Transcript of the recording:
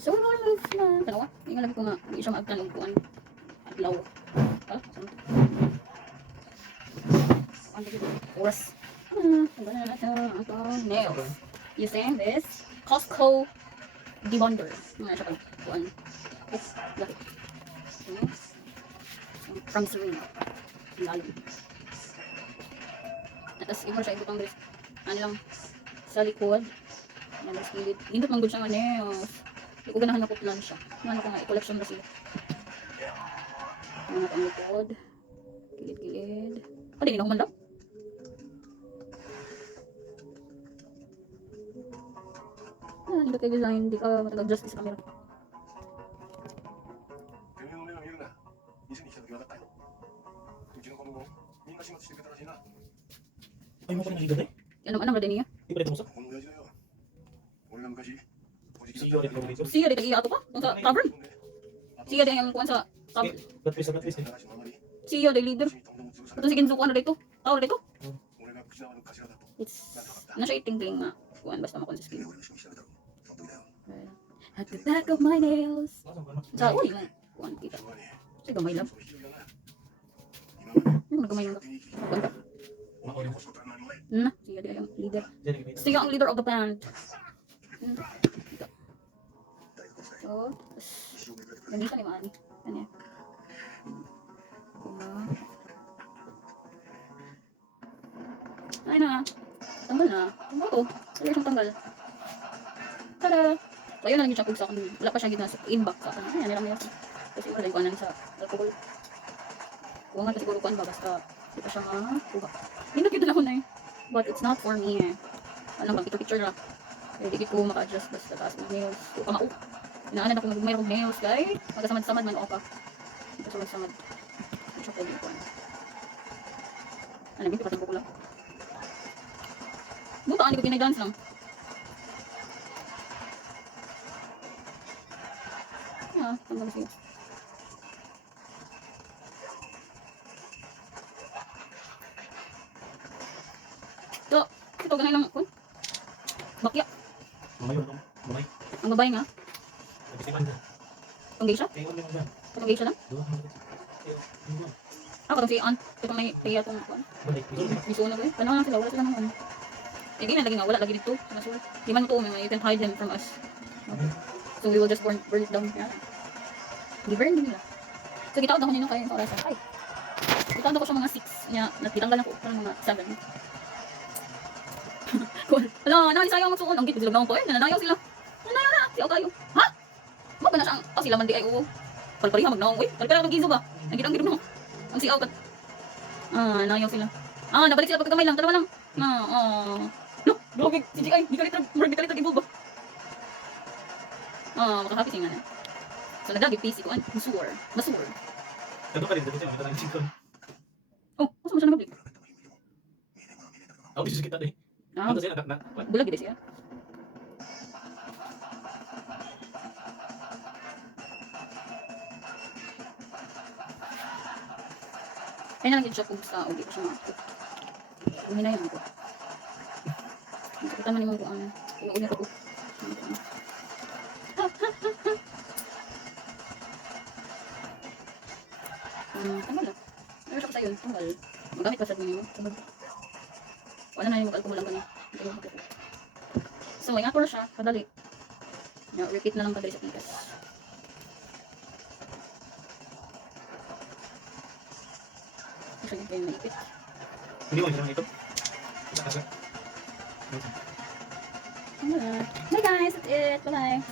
So, we're gonna move na. Tanawa. Hindi nga lagi ko nga. Hindi siya maagtan og kuan. Adlaw. Oras. Tanggalan na natin ang atong nails. Using this Costco debonder. Mga siya pag kuan. Oh, laki. From Serena. Lalim. Tapos iba siya ibutang guys. Ano lang sa likod. Yan ang skillet. Hindot man gud siya nga nails. Hindi ko ganahan ako plan siya. Ano ko nga i-collection na sila. Mga ang likod. Gilid-gilid. Pwede nila humanda. Hindi kayo design. Hindi ka matag-adjust sa camera. Ay mo pa rin naligaw eh? Anong ganda niya? Di pa rin tumusak? Siyo rin po dito. Siya, di tag-iya ato ka? Kung sa tavern? Siya, di yung kuhan sa tavern. Bat twist eh. Siya, di leader. Ito si Ginzo, kuhan na dito. Tao na dito. It's, ano siya itingling nga. Kuhan, basta makon sa skill. At the back of my nails. Sa, uy, nga. Kuhan, kita. Siya, gamay lang. Gamay lang. Kuhan ka. Siya, di yung leader. Siya ang leader of the band. So, ganito ni Mani. Ano yan? Ay na. Tanggal na. Tanggal ko. Wala siyang tanggal. Tada! So, ayun na lang yung siyang kugsa. Wala pa siyang gina sa inbox. Ayan, nilang niya. Kasi wala yung kanan sa alcohol. Kung nga, siguro kuhan ba, basta di pa siya kuha. Hindi na kita lang na eh. But it's not for me eh. Ano bang, picture lang. Kaya di ko maka-adjust basta taas ng nails. O kamao. Inaanan ako mag mayroong nails guys. Magkasamad-samad man o pa. Magkasamad-samad. Hindi siya pwede kuhan. Ano, binti pa ko lang. Buta, hindi ko ginay-dance lang. Ah, tanggal siya. Ito, ganay lang kun. Bakya. Mamay yun, mamay. Ang babae nga. Nagsipan na. Tunggay siya? Kayo ulit lang. Tunggay siya lang? Ako itong si Aunt. Ito may kaya itong kun. Misunog eh. Paano lang sila? Wala sila ng ano. Eh, ganyan lagi nga. Wala lagi dito. Di man ito, you can hide them from us. Okay. So we will just burn it down. Yeah. Di burn din nila. So gitawad ako nino kayo sa orasan. Ay. Gitawad ako sa mga 6 niya. Natitanggal ako ng mga 7. Cool. Ala, nani sayang magsuon. Ang gitbig lang ko eh. Nananayaw sila. Nananayaw na. Siyaw tayo. Ha? Wag na siyang. Oh, sila man di ay oo. Palpariha magnaong. Uy, palpariha mag-gizo ba? Ang gitang no. Ang siyaw kat. Ah, nanayaw sila. Ah, nabalik sila pagkagamay lang. Dalawa lang. No, grabe. Si GI. Di ka litag. Murag di ka litag ibo ba? Ah, makahapis yung nga na. So, nagdagi PC ko. Basur. Ganun ka rin. Dito siya. Ito lang yung chicken. Oh, masa mo siya nagablik? Ako bisus kita deh. Ah, Ano siya na? bulag gede siya. Kaya na lang yung siya kung sa ulit ko siya mga. Huminayan ko. Kita man yung mga ulit ko. Tanggal lang. Ano siya ko sa'yo? Tanggal. Magamit pa siya din yun. Wala na yung mag-alcohol lang kanya. So, ingat ko na siya. Kadali. Repeat na lang kadali sa pikas. Kasi yung kayo naipit. Hindi mo yung ito. Bye guys, that's it. Bye-bye.